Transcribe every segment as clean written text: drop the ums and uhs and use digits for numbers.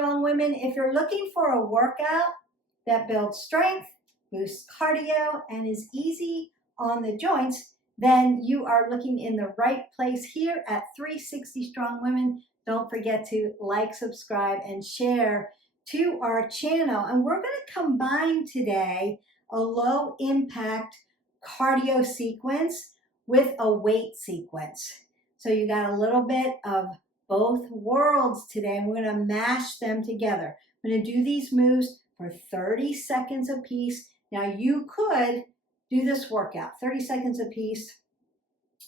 Strong Women. If you're looking for a workout that builds strength, boosts cardio, and is easy on the joints, then you are looking in the right place here at 360 Strong Women. Don't forget to like, subscribe, and share to our channel. And we're going to combine today a low impact cardio sequence with a weight sequence. So you got a little bit of both worlds today, and we're going to mash them together. I'm going to do these moves for 30 seconds apiece. Now you could do this workout, 30 seconds apiece,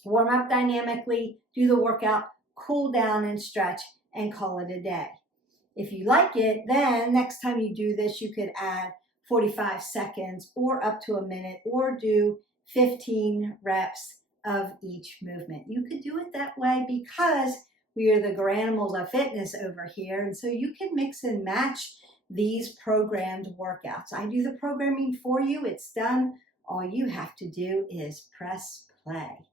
warm up dynamically, do the workout, cool down and stretch, and call it a day. If you like it, then next time you do this, you could add 45 seconds or up to a minute, or do 15 reps of each movement. You could do it that way because we are the granimals of fitness over here, and so you can mix and match these programmed workouts. I do the programming for you. It's done. All you have to do is press play.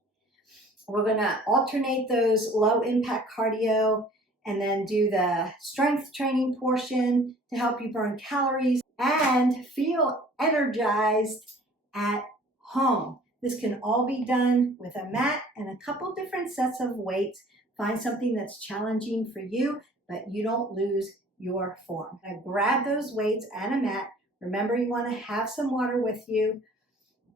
We're going to alternate those low impact cardio and then do the strength training portion to help you burn calories and feel energized at home. This can all be done with a mat and a couple different sets of weights. Find something that's challenging for you, but you don't lose your form. Now grab those weights and a mat. Remember, you want to have some water with you.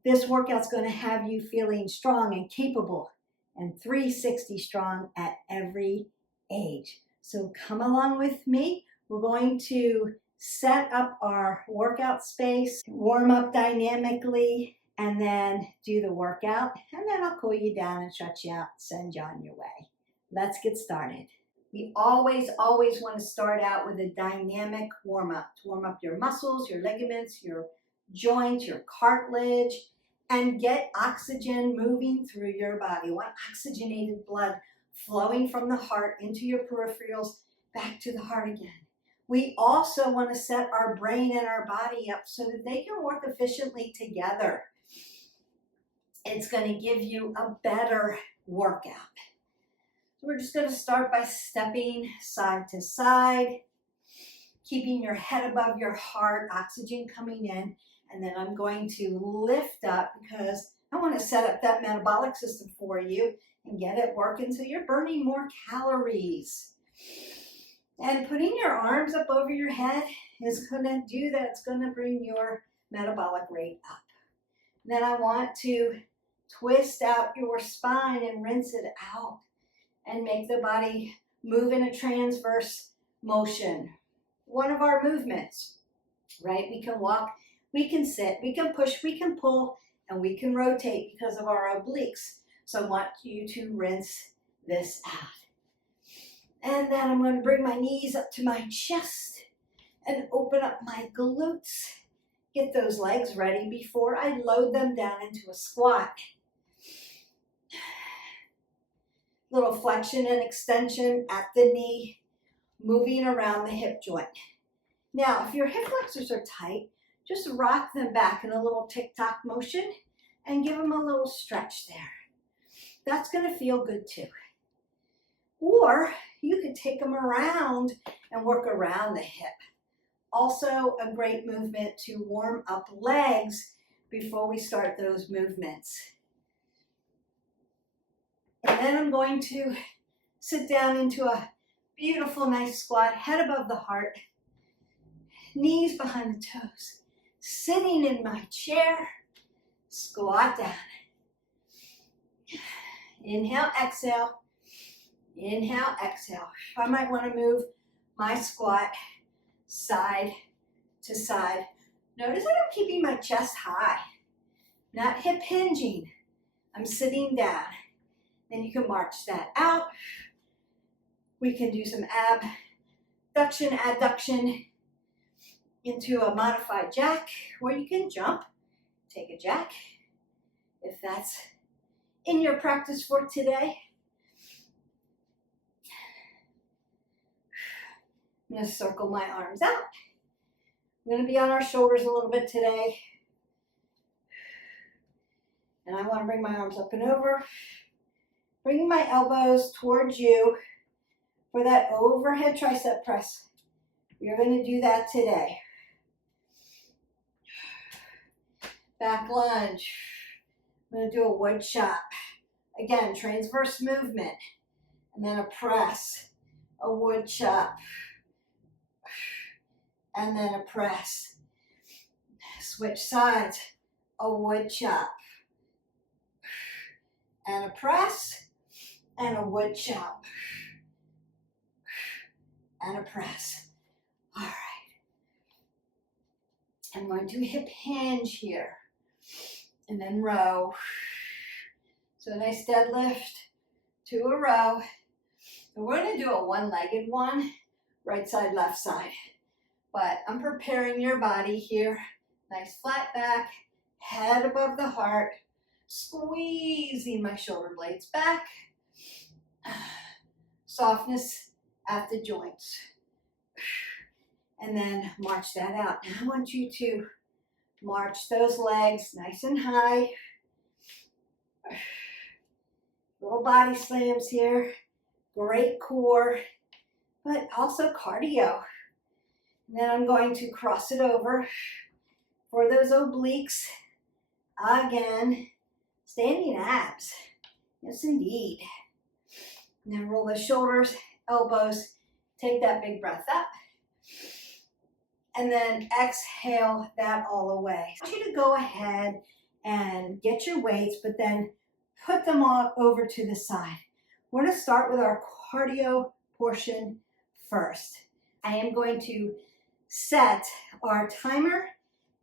This workout's going to have you feeling strong and capable and 360 strong at every age. So come along with me. We're going to set up our workout space, warm up dynamically, and then do the workout. And then I'll cool you down and stretch you out, send you on your way. Let's get started. We always want to start out with a dynamic warm-up to warm up your muscles, your ligaments, your joints, your cartilage, and get oxygen moving through your body. We want oxygenated blood flowing from the heart into your peripherals, back to the heart again. We also want to set our brain and our body up so that they can work efficiently together. It's going to give you a better workout. We're just going to start by stepping side to side, keeping your head above your heart, oxygen coming in, and then I'm going to lift up because I want to set up that metabolic system for you and get it working so you're burning more calories. And putting your arms up over your head is going to do that. It's going to bring your metabolic rate up. Then I want to twist out your spine and rinse it out, and make the body move in a transverse motion. One of our movements, right? We can walk, we can sit, we can push, we can pull, and we can rotate because of our obliques. So I want you to rinse this out. And then I'm going to bring my knees up to my chest and open up my glutes. Get those legs ready before I load them down into a squat. Little flexion and extension at the knee, moving around the hip joint. Now, if your hip flexors are tight, just rock them back in a little tick-tock motion and give them a little stretch there. That's going to feel good too. Or you could take them around and work around the hip. Also a great movement to warm up legs before we start those movements. And then I'm going to sit down into a beautiful, nice squat, head above the heart, knees behind the toes, sitting in my chair, squat down. Inhale, exhale, inhale, exhale. I might want to move my squat side to side. Notice that I'm keeping my chest high, not hip hinging. I'm sitting down. Then you can march that out. We can do some abduction, adduction into a modified jack, or you can jump, take a jack, if that's in your practice for today. I'm going to circle my arms out. I'm going to be on our shoulders a little bit today. And I want to bring my arms up and over. Bringing my elbows towards you for that overhead tricep press. We're going to do that today. Back lunge. I'm going to do a wood chop. Again, transverse movement. And then a press. A wood chop. And then a press. Switch sides. A wood chop. And a press. And a wood chop. And a press. All right. I'm going to hip hinge here. And then row. So a nice deadlift to a row. And we're going to do a one-legged one, right side, left side. But I'm preparing your body here. Nice flat back, head above the heart, squeezing my shoulder blades back. Softness at the joints. And then march that out. Now I want you to march those legs nice and high. Little body slams here. Great core, but also cardio. And then I'm going to cross it over for those obliques. Again, standing abs. Yes, indeed. And then roll the shoulders, elbows. Take that big breath up. And then exhale that all away. I want you to go ahead and get your weights, but then put them all over to the side. We're going to start with our cardio portion first. I am going to set our timer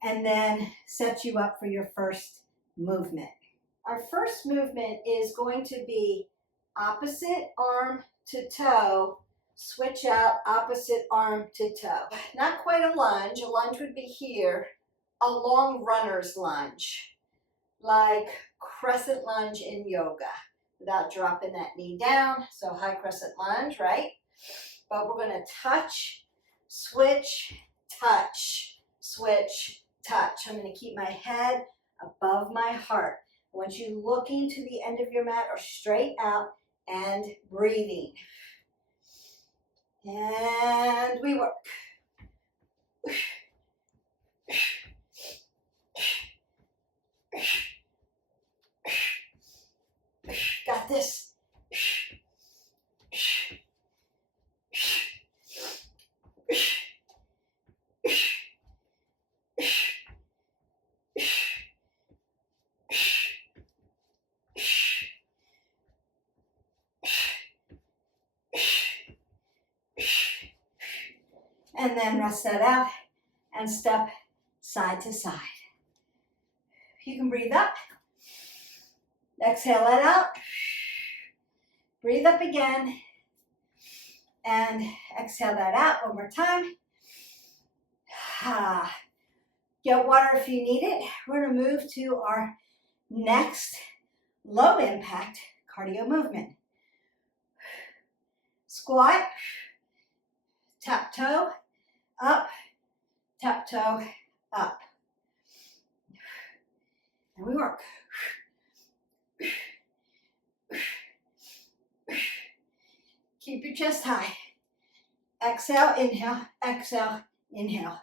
and then set you up for your first movement. Our first movement is going to be opposite arm to toe, switch out opposite arm to toe. Not quite a lunge. A lunge would be here. A long runner's lunge, like crescent lunge in yoga, without dropping that knee down. So high crescent lunge, right? But we're going to touch, switch, touch, switch, touch. I'm going to keep my head above my heart. I want you looking to the end of your mat or straight out and breathing. And we work. Got this. And then rest that out and step side to side. You can breathe up. Exhale that out. Breathe up again. And exhale that out one more time. Get water if you need it. We're going to move to our next low impact cardio movement. Squat, tap toe, up, tap toe, up. And we work. Keep your chest high. Exhale, inhale, exhale, inhale.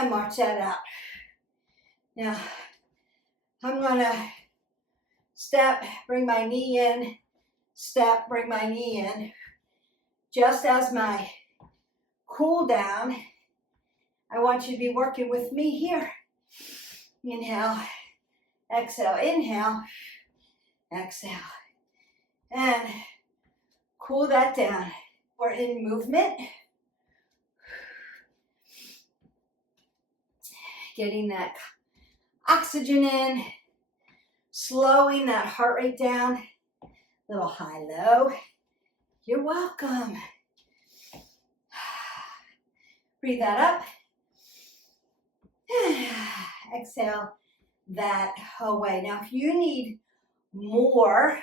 And march that out. Now, I'm gonna step, bring my knee in, step, bring my knee in. Just as my cool down, I want you to be working with me here. Inhale, exhale, inhale, exhale. And cool that down. We're in movement. Getting that oxygen in, slowing that heart rate down. Little high, low. You're welcome. Breathe that up. Exhale that away. Now, if you need more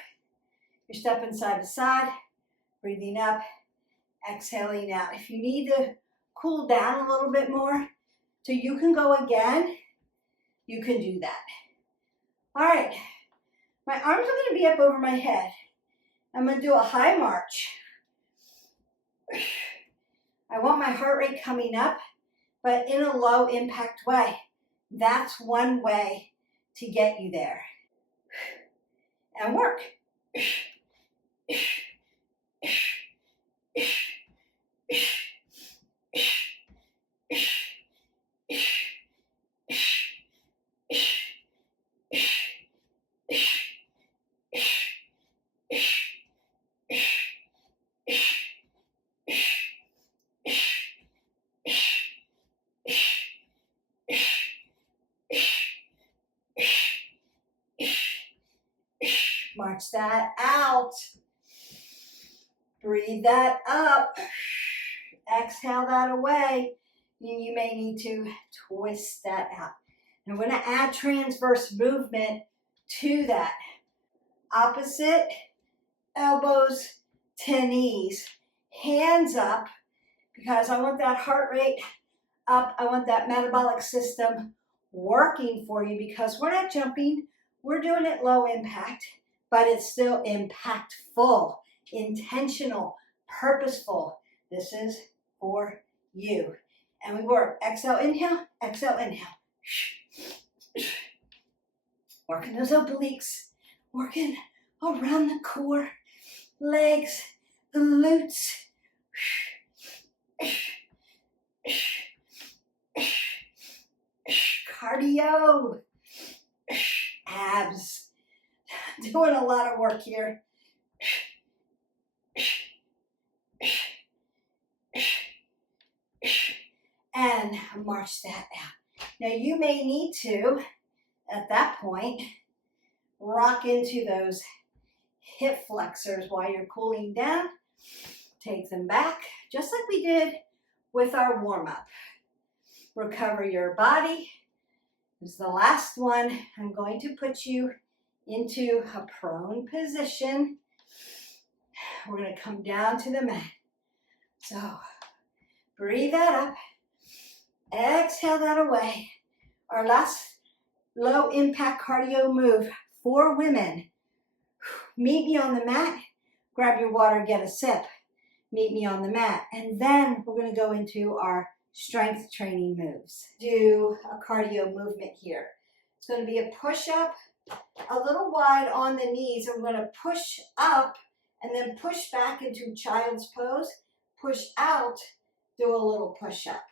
You're stepping side to side, breathing up, exhaling out. If you need to cool down a little bit more, so you can go again, you can do that. All right, my arms are going to be up over my head. I'm going to do a high march. I want my heart rate coming up, but in a low impact way. That's one way to get you there. And work. March that out. Breathe that up. Exhale that away. You may need to twist that out. I'm going to add transverse movement to that. Opposite elbows to knees. Hands up, because I want that heart rate up. I want that metabolic system working for you, because we're not jumping. We're doing it low impact, but it's still impactful, intentional, purposeful. This is for you. And we work. Exhale, inhale, exhale, inhale. Working those obliques, working around the core, legs, glutes. Cardio, abs. Doing a lot of work here. And march that out. Now you may need to, at that point, rock into those hip flexors while you're cooling down. Take them back, just like we did with our warm-up. Recover your body. This is the last one. I'm going to put you into a prone position. We're going to come down to the mat. So breathe that up. Exhale that away. Our last low impact cardio move for women. Meet me on the mat. Grab your water, get a sip. Meet me on the mat. And then we're going to go into our strength training moves. Do a cardio movement here. It's going to be a push-up, a little wide on the knees. I'm going to push up and then push back into child's pose. Push out, do a little push-up.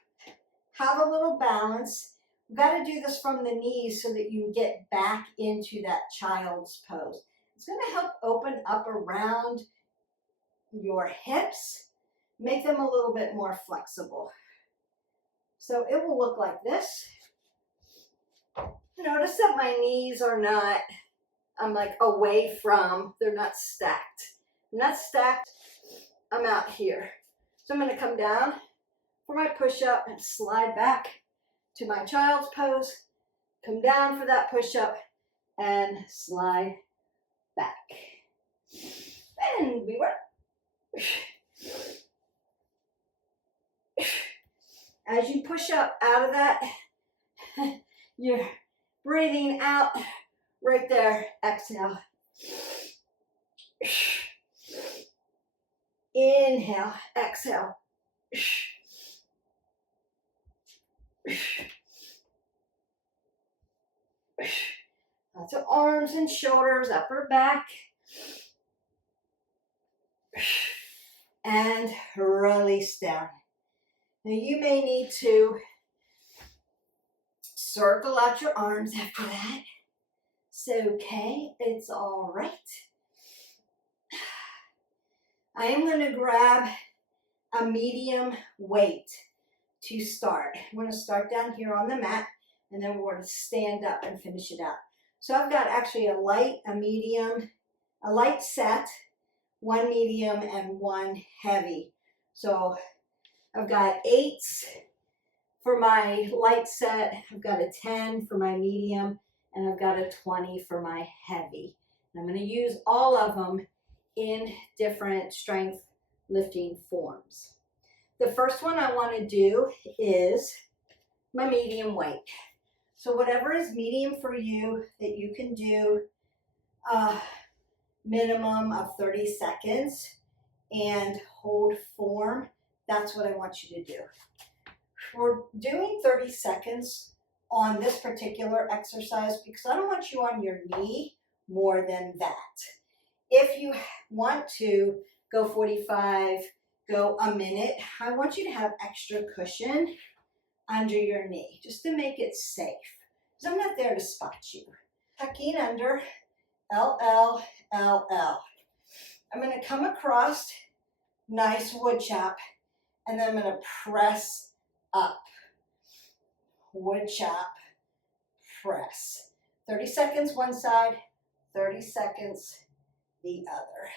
Have a little balance. You've got to do this from the knees so that you get back into that child's pose. It's going to help open up around your hips, make them a little bit more flexible. So it will look like this. Notice that my knees are not, I'm like away from, they're not stacked. I'm not stacked, I'm out here. So I'm going to come down for my push-up and slide back to my child's pose. Come down for that push-up and slide back. And we work. As you push up out of that, you're breathing out right there. Exhale. Inhale, exhale. Lots of arms and shoulders, upper back. And release down. Now you may need to circle out your arms after that. It's okay, it's all right. I am going to grab a medium weight to start. I'm going to start down here on the mat, and then we're going to stand up and finish it out. So I've got actually a light, a medium, a light set, one medium, and one heavy. So I've got 8s for my light set, I've got a 10 for my medium, and I've got a 20 for my heavy. And I'm going to use all of them in different strength lifting forms. The first one I want to do is my medium weight. So whatever is medium for you that you can do a minimum of 30 seconds and hold form, that's what I want you to do. We're doing 30 seconds on this particular exercise because I don't want you on your knee more than that. If you want to go 45, go a minute, I want you to have extra cushion under your knee just to make it safe. Because I'm not there to spot you. Tucking under, L, L, L, L. I'm going to come across, nice wood chop, and then I'm going to press up. Wood chop, press. 30 seconds one side, 30 seconds the other.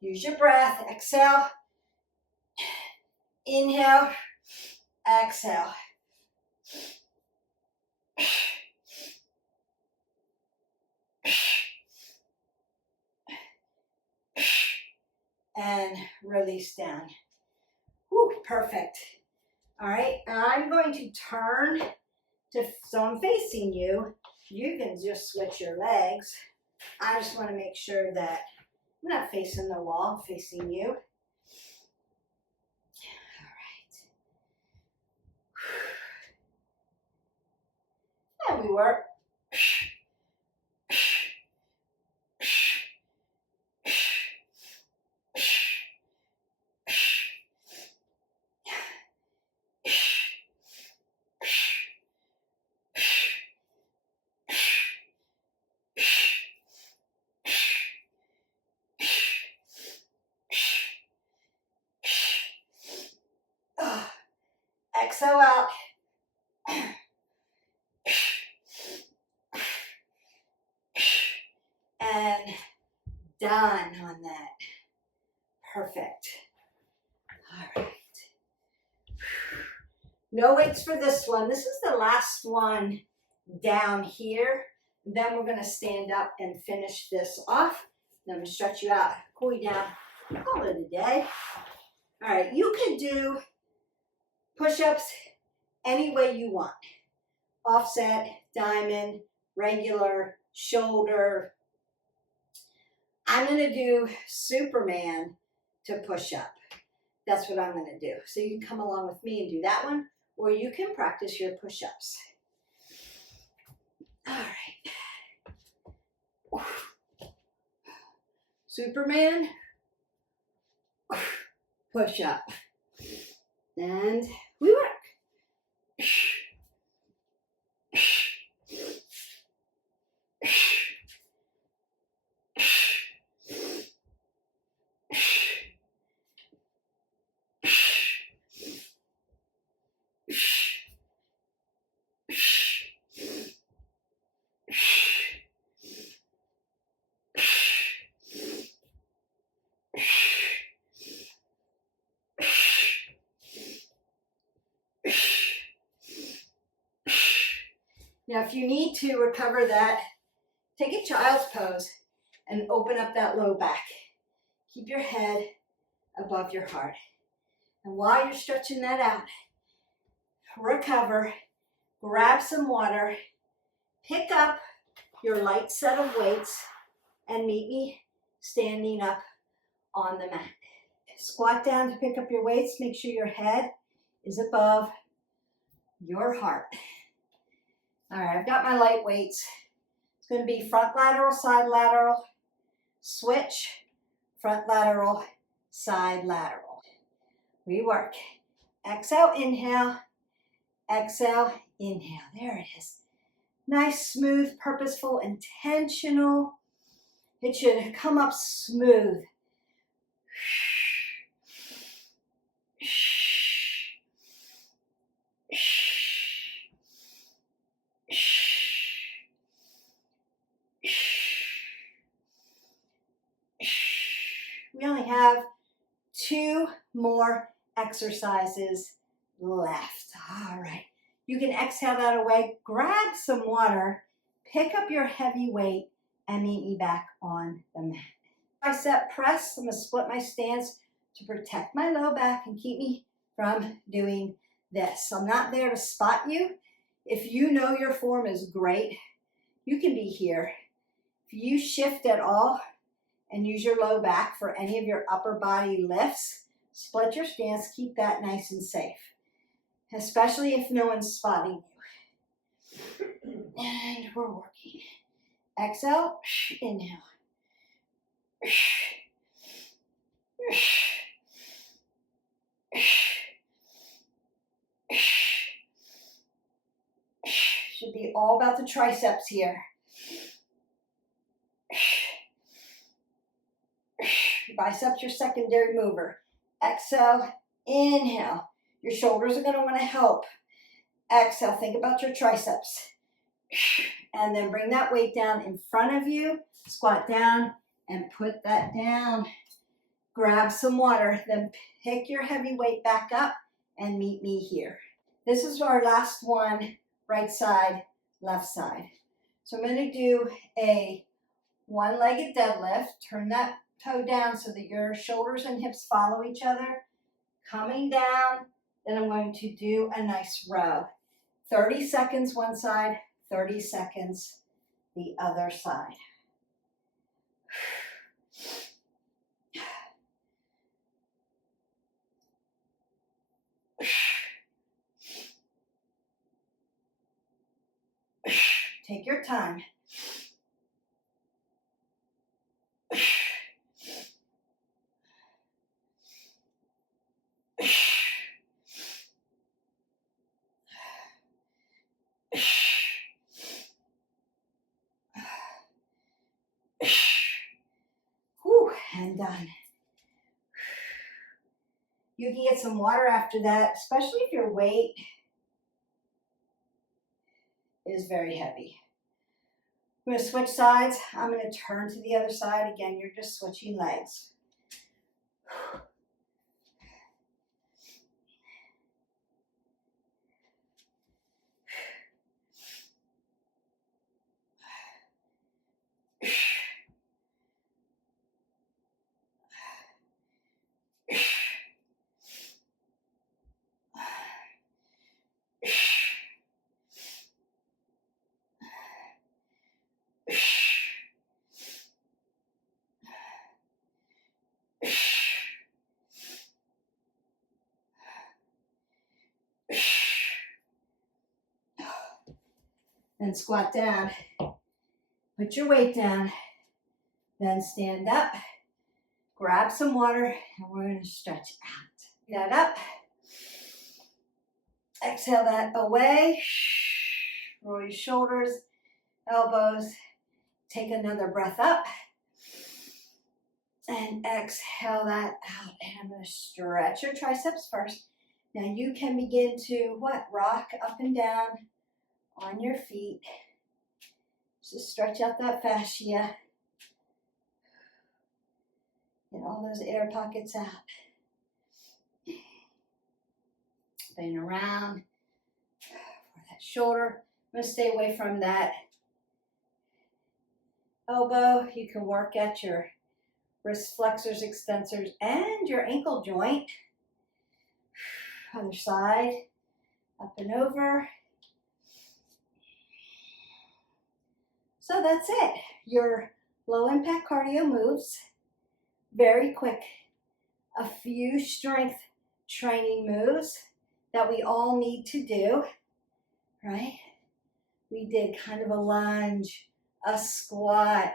Use your breath. Exhale. Inhale. Exhale. And release down. Whew, perfect. All right, I'm going to turn so I'm facing you. You can just switch your legs. I just want to make sure that I'm not facing the wall, I'm facing you. All right. And we work. Exhale out. And done on that. Perfect. All right. No weights for this one. This is the last one down here. Then we're going to stand up and finish this off. Then I'm going to stretch you out, cool you down, call it a day. All right, you can do push-ups any way you want. Offset, diamond, regular, shoulder. I'm going to do Superman to push up. That's what I'm going to do. So you can come along with me and do that one, or you can practice your push-ups. All right. Superman, push up. And we work. Now, if you need to recover that, take a child's pose and open up that low back. Keep your head above your heart. And while you're stretching that out, recover, grab some water, pick up your light set of weights, and meet me standing up on the mat. Squat down to pick up your weights. Make sure your head is above your heart. All right, I've got my light weights. It's going to be front lateral, side lateral, switch, front lateral, side lateral. We work. Exhale, inhale, exhale, inhale. There it is. Nice, smooth, purposeful, intentional. It should come up smooth. more exercises left. All right. You can exhale that away, grab some water, pick up your heavy weight, and meet me back on the mat. Tricep press. I'm going to split my stance to protect my low back and keep me from doing this. I'm not there to spot you. If you know your form is great, you can be here. If you shift at all and use your low back for any of your upper body lifts, split your stance, keep that nice and safe, especially if no one's spotting you. And we're working. Exhale, inhale. Should be all about the triceps here. Biceps, your secondary mover. Exhale, inhale. Your shoulders are going to want to help. Exhale, think about your triceps. And then bring that weight down in front of you. Squat down and put that down. Grab some water, then pick your heavy weight back up and meet me here. This is our last one, right side, left side. So I'm going to do a one-legged deadlift. Turn that toe down so that your shoulders and hips follow each other. Coming down, then I'm going to do a nice row. 30 seconds one side, 30 seconds the other side. Take your time. Whew, and done. You can get some water after that, especially if your weight is very heavy. I'm going to switch sides. I'm going to turn to the other side. Again, you're just switching legs. Then squat down. Put your weight down. Then stand up. Grab some water, and we're going to stretch out. That up. Exhale that away. Roll your shoulders, elbows. Take another breath up. And exhale that out. And I'm going to stretch your triceps first. Now you can begin to rock up and down on your feet. Just stretch out that fascia. Get all those air pockets out. Bend around for that shoulder. I'm going to stay away from that elbow. You can work at your wrist flexors, extensors, and your ankle joint. Other side, up and over. So that's it. Your low impact cardio moves. Very quick. A few strength training moves that we all need to do, right? We did kind of a lunge, a squat,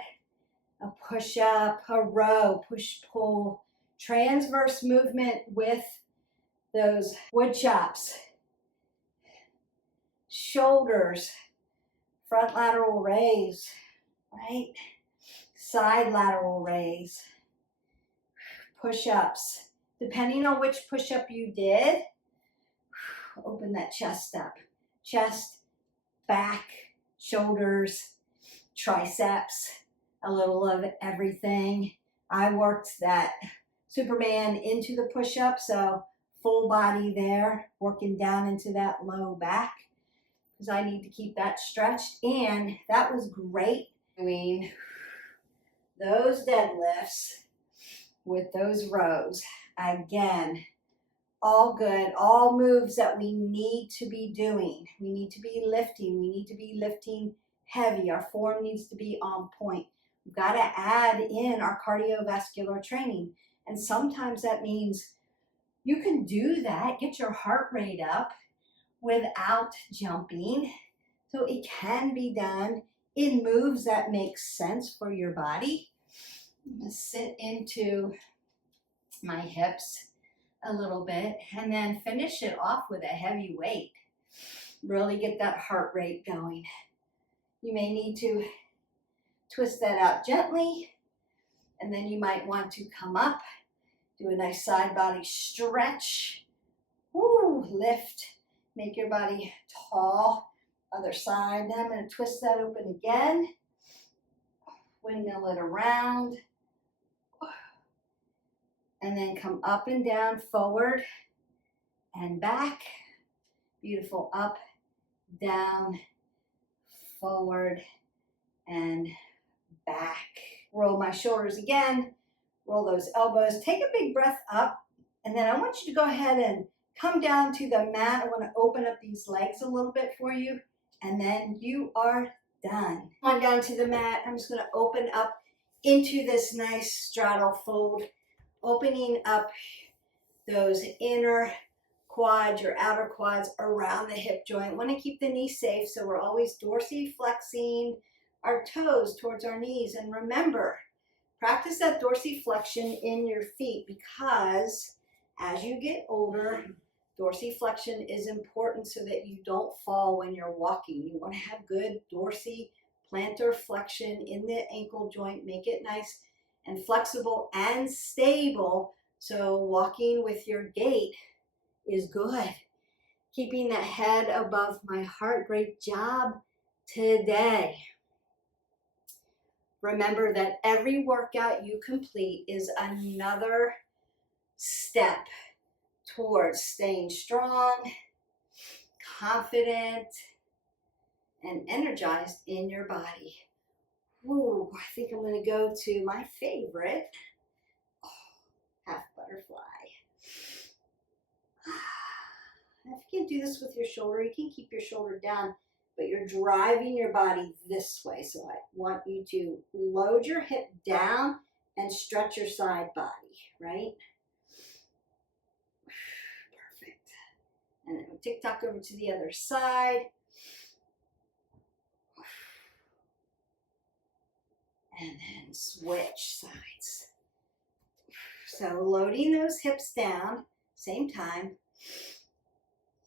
a push-up, a row, push-pull, transverse movement with those wood chops, shoulders, front lateral raise, right? Side lateral raise, push-ups. Depending on which push-up you did, open that chest up. Chest, back, shoulders, triceps, a little of everything. I worked that Superman into the push-up, so full body there, working down into that low back because I need to keep that stretched. And that was great doing those deadlifts with those rows. Again, all good, all moves that we need to be doing. We need to be lifting. We need to be lifting heavy. Our form needs to be on point. We've got to add in our cardiovascular training. And sometimes that means you can do that, get your heart rate up without jumping. So it can be done in moves that make sense for your body. I'm going to sit into my hips a little bit and then finish it off with a heavy weight. Really get that heart rate going. You may need to twist that out gently, and then you might want to come up, do a nice side body stretch. Woo, lift, make your body tall. Other side. Now I'm going to twist that open again. Windmill it around. And then come up and down, forward and back. Beautiful. Up, down, forward and back. Roll my shoulders again. Roll those elbows. Take a big breath up. And then I want you to go ahead and come down to the mat. I want to open up these legs a little bit for you. And then you are done. Come on down to the mat. I'm just going to open up into this nice straddle fold, opening up those inner quads, your outer quads around the hip joint. Want to keep the knee safe, so we're always dorsiflexing our toes towards our knees. And remember, practice that dorsiflexion in your feet, because as you get older, dorsiflexion is important so that you don't fall when you're walking. You want to have good dorsiplantar flexion in the ankle joint. Make it nice and flexible and stable, so walking with your gait is good. Keeping that head above my heart. Great job today. Remember that every workout you complete is another step towards staying strong, confident, and energized in your body. Ooh, I think I'm going to go to my favorite, half butterfly. If you can't do this with your shoulder, you can keep your shoulder down, but you're driving your body this way. So I want you to load your hip down and stretch your side body, right? Perfect. And then we'll tick-tock over to the other side. And then switch sides. So loading those hips down, same time,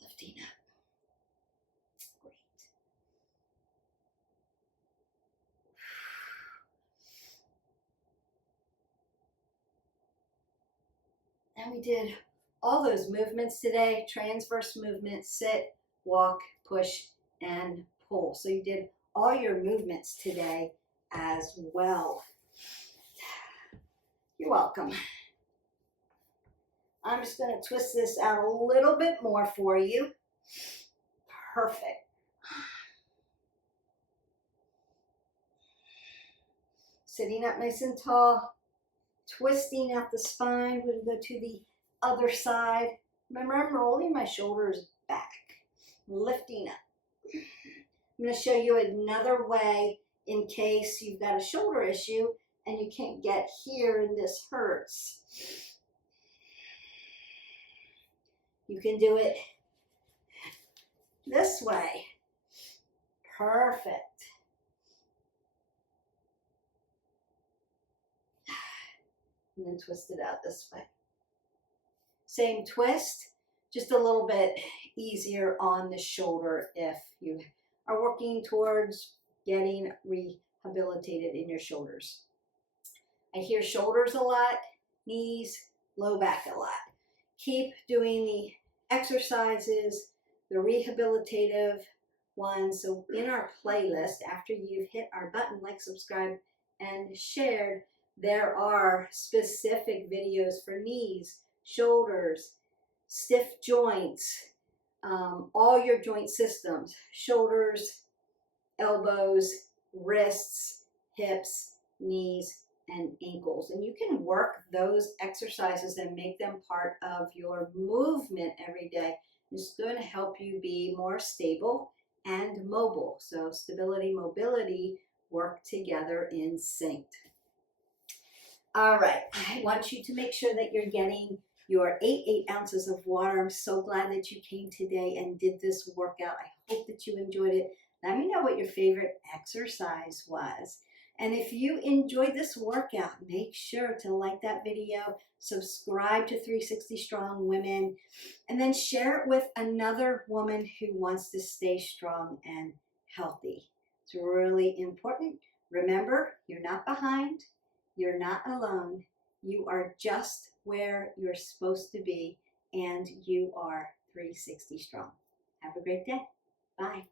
lifting up. Great. And we did all those movements today, transverse movement, sit, walk, push, and pull. So you did all your movements today as well. You're welcome. I'm just going to twist this out a little bit more for you. Perfect. Sitting up nice and tall, twisting out the spine. We're going to go to the other side. Remember, I'm rolling my shoulders back, lifting up. I'm going to show you another way in case you've got a shoulder issue and you can't get here and this hurts. You can do it this way. Perfect. And then twist it out this way. Same twist, just a little bit easier on the shoulder if you are working towards getting rehabilitated in your shoulders. I hear shoulders a lot, knees, low back a lot. Keep doing the exercises, the rehabilitative ones. So in our playlist, after you've hit our button, like, subscribe, and shared, There are specific videos for knees, shoulders, stiff joints, all your joint systems, shoulders, elbows, wrists, hips, knees, and ankles. And you can work those exercises and make them part of your movement every day. It's going to help you be more stable and mobile. So stability, mobility work together in sync. All right, I want you to make sure that you're getting your 8 ounces of water. I'm so glad that you came today and did this workout. I hope that you enjoyed it. Let me know what your favorite exercise was. And if you enjoyed this workout, make sure to like that video, subscribe to 360 Strong Women, and then share it with another woman who wants to stay strong and healthy. It's really important. Remember, you're not behind. You're not alone. You are just where you're supposed to be, and you are 360 strong. Have a great day. Bye.